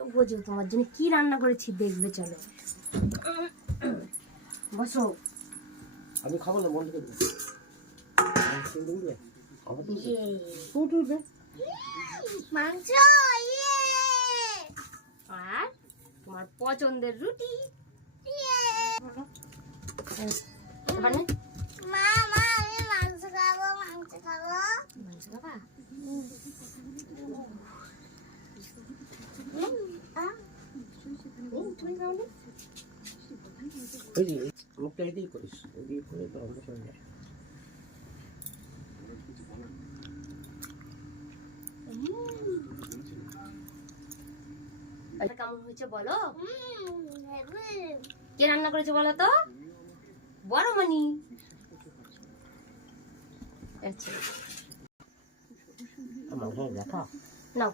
বোঝো তোমার জন্য কি রান্না করেছি দেখবে চলো। বসো। আমি খাব না বন্ধ করে ইয়ে। উঠ উঠবে মাংস ইয়ে। আর তোমার পছন্দের রুটি। এবার নে। মা মা আমি মাংস খাব মাংস খাব মাংস খাবা এই, তুমি খাও নি? ওই যে মুখটা এটাই করিস এদিকে করে তো অন্ধ যায় কেমন হয়েছে বলো কে রান্না করেছে বলো তো? বড় মানি আচ্ছা। আমার দেখা নাও।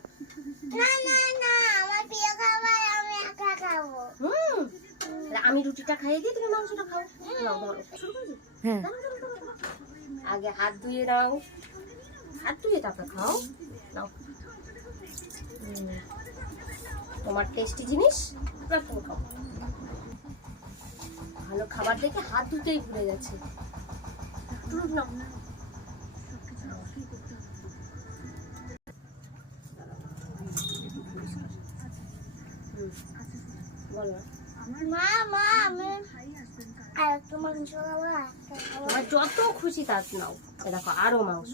না না না আমার প্রিয় খাবার আমি একা খাব হুম তাহলে আমি রুটিটা খাইয়ে দিই তুমি মাংসটা খাও। দিই? হ্যাঁ। দাও, দাও, দাও, দাও। আগে হাত ধুয়ে নাও। হাত ধুয়ে তারপর খাও। নাও। তোমার টেস্টি জিনিস? তুমি খাও। ভালো খাবার দেখে হাত ধুতেই ভুলে যাচ্ছে নাও। বলো। মা মা আমি তোমার যত খুশি তার নাও। এ দেখো আরও মাংস।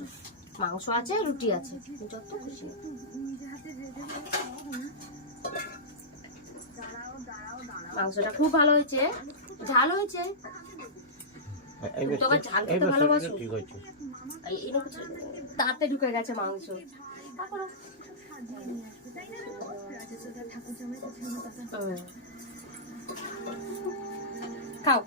মাংস আছে রুটি আছে। যত খুশি মাংসটা খুব ভালো হয়েছে। ঝাল হয়েছে। এইবার ঝাল খেতে ভালোবাসো? দাঁতে ঢুকে গেছে মাংস। তারপরে-। খাও।